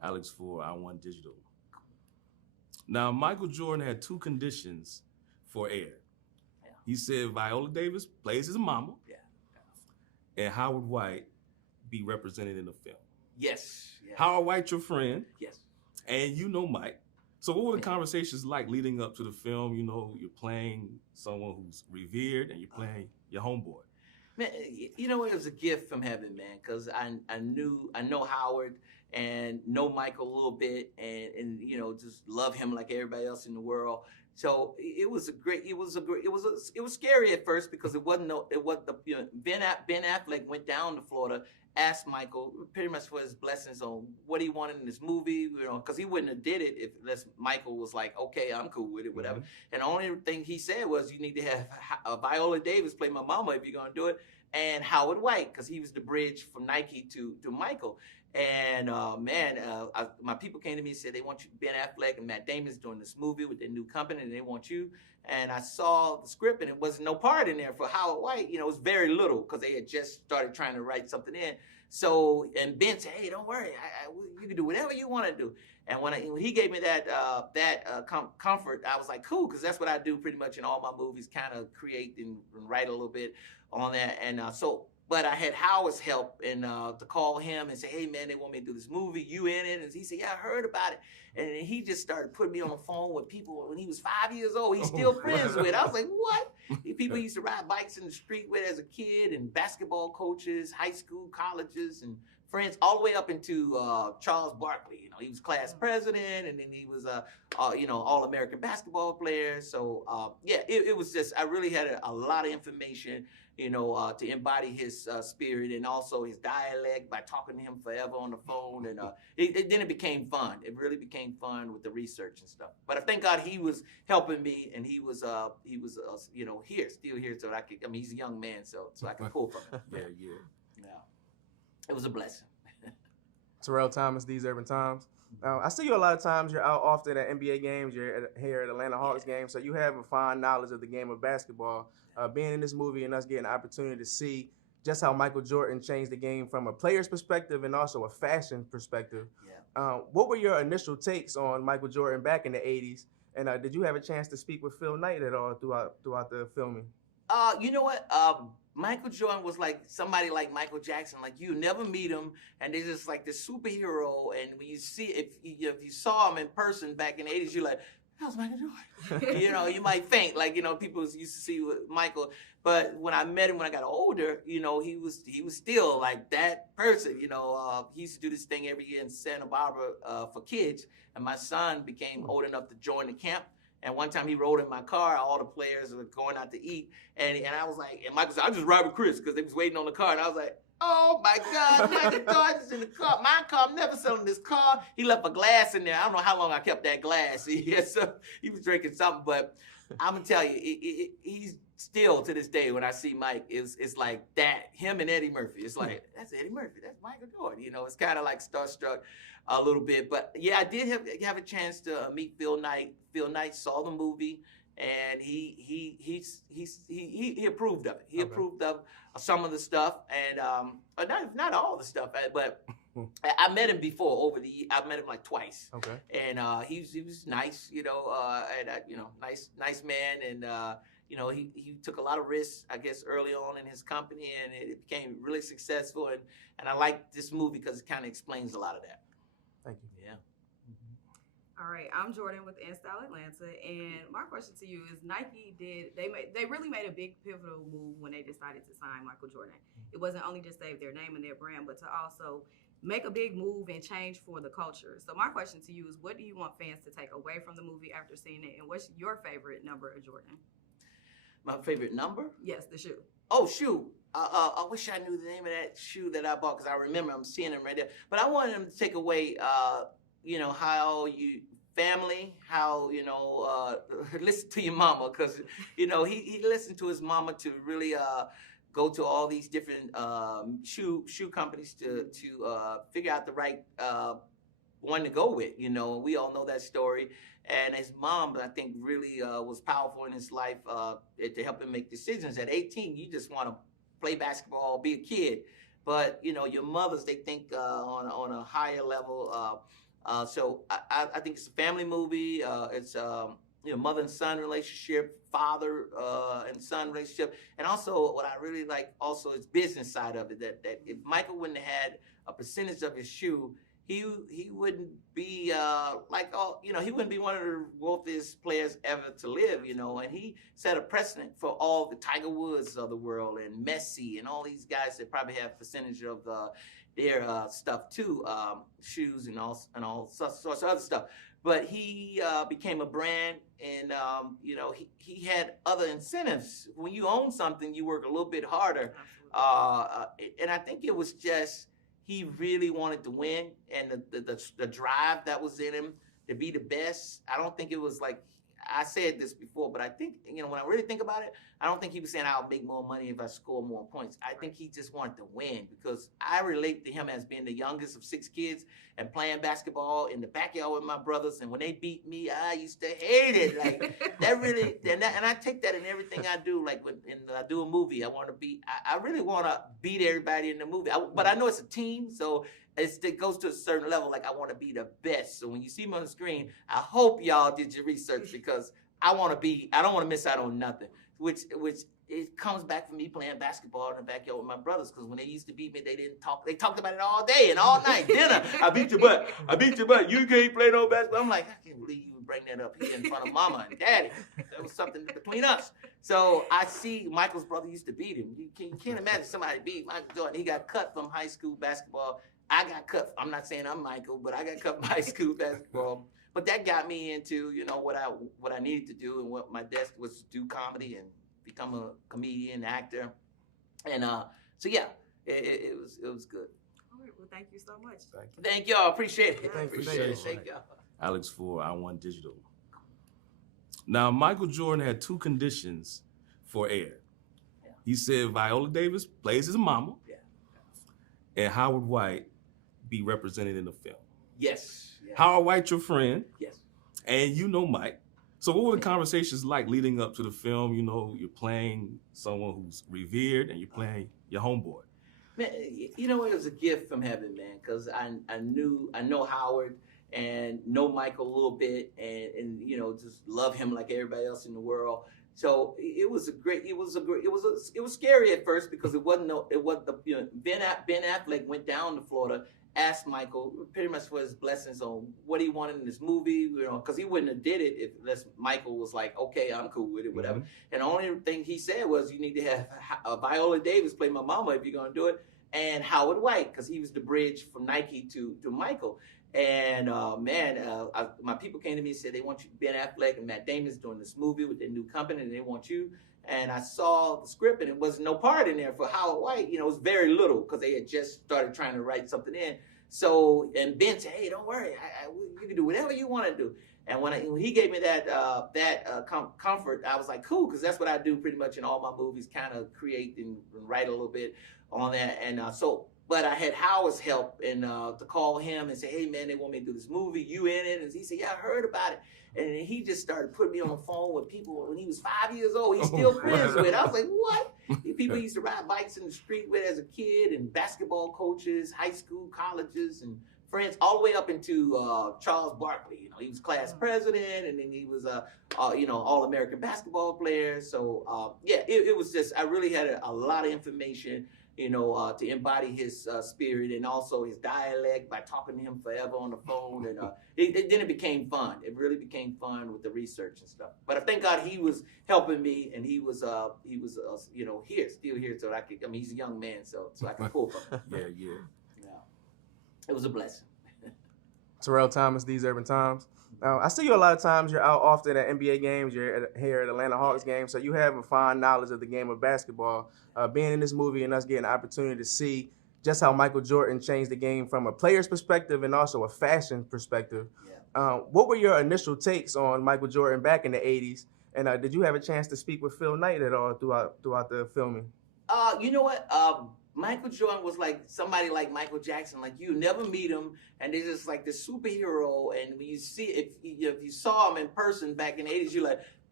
Alex for I Want Digital. Now, Michael Jordan had two conditions for air. Yeah. He said Viola Davis plays his mama, Yeah. and Howard White be represented in the film. Yes. Yes. Howard White, your friend, Yes. and you know Mike. So what were the conversations like leading up to the film? You know, you're playing someone who's revered, and you're playing your homeboy. Man, you know, it was a gift from heaven, man, because I know Howard and know Michael a little bit, and you know, just love him like everybody else in the world. So it was scary at first because it wasn't the Ben Affleck went down to Florida, asked Michael pretty much for his blessings on what he wanted in this movie, you know, because he wouldn't have did it if Michael was like, okay, I'm cool with it, whatever. Mm-hmm. And the only thing he said was, you need to have Viola Davis play my mama if you're gonna do it, and Howard White, because he was the bridge from Nike to Michael. And my people came to me and said they want you, Ben Affleck and Matt Damon's doing this movie with their new company, and they want you. And I saw the script, and it wasn't no part in there for Howard White. You know, it was very little because they had just started trying to write something in. So, and Ben said, "Hey, don't worry, you can do whatever you want to do." And when he gave me that comfort, I was like, cool, because that's what I do pretty much in all my movies, kind of create and write a little bit on that. And but I had Howard's help and to call him and say, hey, man, they want me to do this movie. You in it? And he said, yeah, I heard about it. And he just started putting me on the phone with people when he was 5 years old. He's still friends with. I was like, what? People he used to ride bikes in the street with as a kid, and basketball coaches, high school, colleges, and friends, all the way up into Charles Barkley. You know, he was class president, and then he was All-American basketball player. So it was just, I really had a lot of information, you know, to embody his spirit and also his dialect by talking to him forever on the phone. And then it became fun. It really became fun with the research and stuff. But I thank God he was helping me, and he was still here. So he's a young man, so I can pull from him. Yeah. It was a blessing. Terrell Thomas, TheseUrbanTimes. I see you a lot of times. You're out often at NBA games. You're here at Atlanta Hawks games, so you have a fine knowledge of the game of basketball. Being in this movie and us getting an opportunity to see just how Michael Jordan changed the game from a player's perspective and also a fashion perspective. Yeah. What were your initial takes on Michael Jordan back in the 80s? And did you have a chance to speak with Phil Knight at all throughout the filming? You know what? Michael Jordan was like somebody like Michael Jackson. Like, you never meet him, and they're just like this superhero. And when you see, if you saw him in person back in the 80s, you're like, how's Michael Jordan? You know, you might faint, like, you know, people used to see with Michael. But when I met him when I got older, you know, he was still like that person. You know, he used to do this thing every year in Santa Barbara for kids, and my son became old enough to join the camp. And one time he rode in my car, all the players were going out to eat. And I was like, and Michael said, I just ride with Chris because they was waiting on the car. And I was like, oh my God, Michael Jordan's in the car. My car, I'm never selling this car. He left a glass in there. I don't know how long I kept that glass. So he was drinking something. But I'm going to tell you, he's still to this day, when I see Mike, it's like that, him and Eddie Murphy. It's like, that's Eddie Murphy. That's Michael Jordan. You know, it's kind of like starstruck a little bit. But yeah, I did have a chance to meet Phil Knight. Phil Knight saw the movie, and he approved of it. He approved of some of the stuff, and not all the stuff, but I met him before over the year. I met him like twice. Okay. And he was nice, you know, nice man, and you know, he took a lot of risks, I guess, early on in his company, and it became really successful. And I like this movie because it kind of explains a lot of that. Thank you. Yeah. All right, I'm Jordan with InStyle Atlanta, and my question to you is: Nike they really made a big pivotal move when they decided to sign Michael Jordan. It wasn't only just save their name and their brand, but to also make a big move and change for the culture. So my question to you is: what do you want fans to take away from the movie after seeing it, and what's your favorite number of Jordan? My favorite number? Yes, the shoe. Oh, shoe. I wish I knew the name of that shoe that I bought, because I remember I'm seeing them right there. But I wanted them to take away, you know, how you family, how, you know, listen to your mama, because, you know, he listened to his mama to really go to all these different shoe companies to figure out the right one to go with. You know, we all know that story. And his mom, I think, really was powerful in his life to help him make decisions. At 18, you just want to play basketball, be a kid. But, you know, your mothers, they think on a higher level. So I think it's a family movie. It's mother and son relationship, father and son relationship, and also what I really like also is business side of it. That if Michael wouldn't have had a percentage of his shoe, he wouldn't be he wouldn't be one of the wealthiest players ever to live, and he set a precedent for all the Tiger Woods of the world and Messi and all these guys that probably have percentage of their stuff too, shoes and all sorts of other stuff. But he became a brand, and he had other incentives. When you own something, you work a little bit harder, and I think it was just he really wanted to win, and the drive that was in him to be the best. I don't think it was like, I said this before, but I think, when I really think about it, I don't think he was saying I'll make more money if I score more points. I think he just wanted to win, because I relate to him as being the youngest of 6 kids and playing basketball in the backyard with my brothers. And when they beat me, I used to hate it. Like that really, and I take that in everything I do. Like when I do a movie, I really want to beat everybody in the movie. But I know it's a team, so it goes to a certain level. Like I want to be the best. So when you see me on the screen, I hope y'all did your research, because I don't want to miss out on nothing. Which it comes back from me playing basketball in the backyard with my brothers, because when they used to beat me, they didn't talk. They talked about it all day and all night. Dinner, I beat your butt. I beat your butt. You can't play no basketball. I'm like, I can't believe you would bring that up here in front of mama and daddy. That was something between us. So I see Michael's brother used to beat him. You can't imagine somebody beat Michael Jordan. He got cut from high school basketball. I got cut. I'm not saying I'm Michael, but I got cut from high school basketball. But that got me into, what I needed to do, and what my desk was to do comedy and become a comedian, actor. And so yeah, it was good. All right, well, thank you so much. Thank y'all. Appreciate it. Appreciate it. Thank y'all. Alex for I Want Digital. Now, Michael Jordan had 2 conditions for air. Yeah. He said Viola Davis plays his mama, and Howard White be represented in the film. Yes. Howard White, your friend. Yes. And you know Mike. So what were the conversations like leading up to the film? You're playing someone who's revered, and you're playing your homeboy. Man, it was a gift from heaven, man, because I know Howard and know Michael a little bit, and just love him like everybody else in the world. So it was scary at first, because Ben Affleck went down to Florida, asked Michael pretty much for his blessings on what he wanted in this movie, because he wouldn't have did it unless Michael was like, okay, I'm cool with it, whatever. Mm-hmm. And the only thing he said was, you need to have Viola Davis play my mama if you're going to do it, and Howard White, because he was the bridge from Nike to Michael. And my people came to me and said they want you, Ben Affleck and Matt Damon's doing this movie with their new company, and they want you. And I saw the script, and it wasn't no part in there for Howard White. It was very little, because they had just started trying to write something in. So, and Ben said, hey, don't worry, you can do whatever you want to do. And when he gave me that comfort, I was like, cool, because that's what I do pretty much in all my movies, kind of create and write a little bit on that. And but I had Howard's help, and to call him and say, hey, man, they want me to do this movie. You in it? And he said, yeah, I heard about it. And he just started putting me on the phone with people when he was 5 years old. He's still friends with. I was like, what? People he used to ride bikes in the street with as a kid, and basketball coaches, high school, colleges, and friends, all the way up into Charles Barkley. He was class president, and then he was All-American basketball player. So it was just, I really had a lot of information, to embody his spirit, and also his dialect by talking to him forever on the phone. And then it became fun. It really became fun with the research and stuff. But I thank God he was helping me, and he was still here, so I could. I mean, he's a young man, so I can pull from him. Yeah. It was a blessing. Terrell Thomas, TheseUrbanTimes. I see you a lot of times. You're out often at NBA games. You're here at Atlanta Hawks games, so you have a fine knowledge of the game of basketball. Being in this movie and us getting an opportunity to see just how Michael Jordan changed the game from a player's perspective and also a fashion perspective. Yeah. What were your initial takes on Michael Jordan back in the 80s? And did you have a chance to speak with Phil Knight at all throughout the filming? You know what? Michael Jordan was like somebody like Michael Jackson. Like, you never meet him, and they're just like this superhero. And when you see, if you saw him in person back in the 80s, you're like,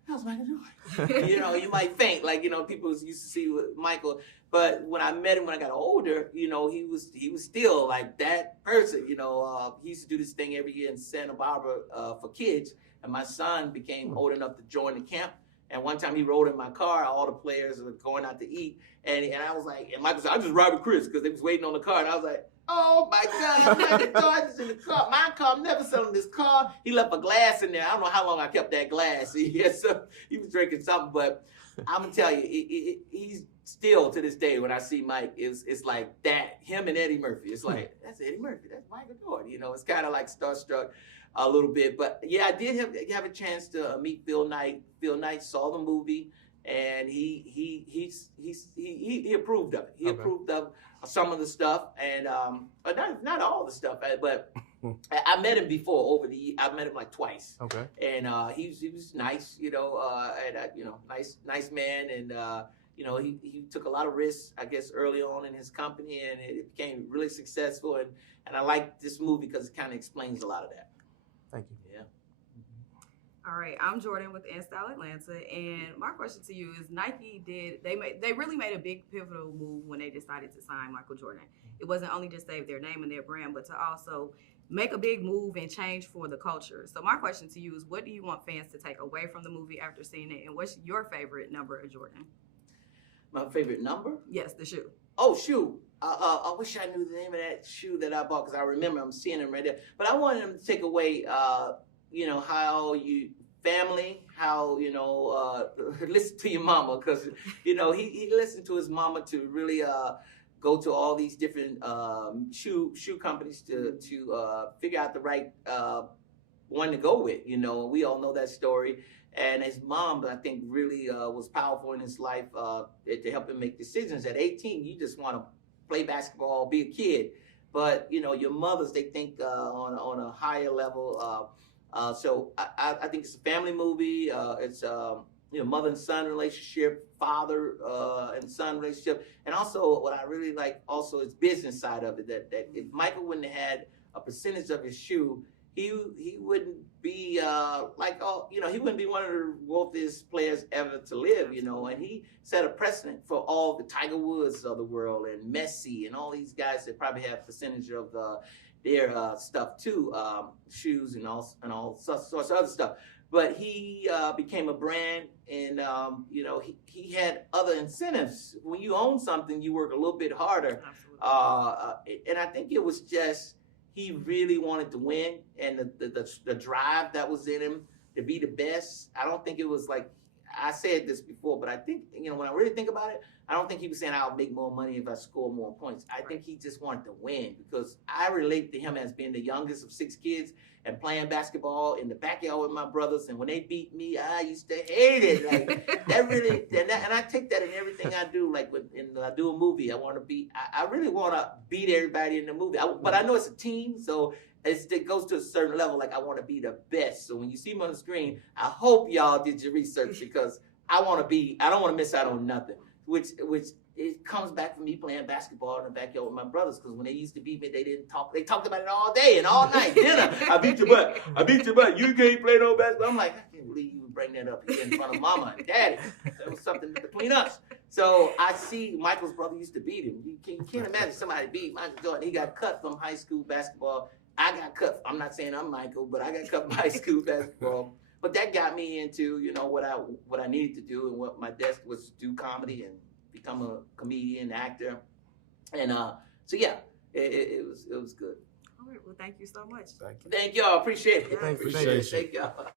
how's Michael doing? You know, you might faint, like, you know, people used to see with Michael. But when I met him when I got older, you know, he was still like that person. You know, he used to do this thing every year in Santa Barbara for kids. And my son became old enough to join the camp. And one time he rode in my car, all the players were going out to eat. And I was like, and Michael said, I just ride with Chris because they was waiting on the car. And I was like, oh my God, I'm not in the car. I'm in the car. My car, I'm never selling this car. He left a glass in there. I don't know how long I kept that glass. He was drinking something, but I'm gonna tell you, he's still to this day when I see Mike, it's like that, him and Eddie Murphy. It's like, that's Eddie Murphy, that's Michael Jordan. You know, it's kind of like starstruck a little bit. But yeah, I did have a chance to meet Phil Knight. Phil Knight saw the movie and he approved of it. He approved of some of the stuff, and not all the stuff, but I met him before over the years. I met him like twice. Okay. And he was nice, you know, nice man, and you know, he took a lot of risks, I guess, early on in his company, and it became really successful. And I like this movie because it kind of explains a lot of that. Thank you. Yeah. All right, I'm Jordan with InStyle Atlanta, and my question to you is: Nike they really made a big pivotal move when they decided to sign Michael Jordan. It wasn't only just save their name and their brand, but to also make a big move and change for the culture. So my question to you is: what do you want fans to take away from the movie after seeing it, and what's your favorite number of Jordan? My favorite number? Yes, the shoe. Oh, shoe. I wish I knew the name of that shoe that I bought because I remember I'm seeing him right there. But I wanted him to take away, you know, how you family, how, you know, listen to your mama, because, you know, he listened to his mama to really go to all these different shoe companies to figure out the right one to go with. You know, we all know that story. And his mom, I think, really was powerful in his life to help him make decisions. At 18, you just want to play basketball, be a kid. But, you know, your mothers, they think on a higher level. So I think it's a family movie. It's, you know, mother and son relationship, father and son relationship. And also what I really like also is business side of it, that if Michael wouldn't have had a percentage of his shoe, he wouldn't be like, oh, you know, he wouldn't be one of the wealthiest players ever to live, you know. And he set a precedent for all the Tiger Woods of the world and Messi and all these guys that probably have percentage of their stuff too, shoes and all sorts of other stuff. But he became a brand, and you know, he had other incentives. When you own something, you work a little bit harder. And I think it was just, he really wanted to win, and the drive that was in him to be the best. I don't think it was like, I said this before, but I think, you know, when I really think about it, I don't think he was saying I'll make more money if I score more points. I think he just wanted to win, because I relate to him as being the youngest of 6 kids and playing basketball in the backyard with my brothers. And when they beat me, I used to hate it. Like that really, and I take that in everything I do. Like when I do a movie, I want to beat. I really want to beat everybody in the movie. But I know it's a team, so it goes to a certain level. Like I want to be the best. So when you see me on the screen, I hope y'all did your research, because I want to be. I don't want to miss out on nothing. Which it comes back from me playing basketball in the backyard with my brothers, because when they used to beat me, they didn't talk. They talked about it all day and all night. Dinner, I beat your butt. I beat your butt. You can't play no basketball. I'm like, I can't believe you would bring that up here in front of mama and daddy. There was something between us. So I see Michael's brother used to beat him. You can't imagine somebody beat Michael Jordan. He got cut from high school basketball. I got cut. I'm not saying I'm Michael, but I got cut from high school basketball. But that got me into, you know, what I needed to do, and what my desk was to do comedy and become a comedian, actor. And so yeah, it was good. All right, well, thank you so much. Thank y'all. Appreciate it. Thank you. Thank y'all.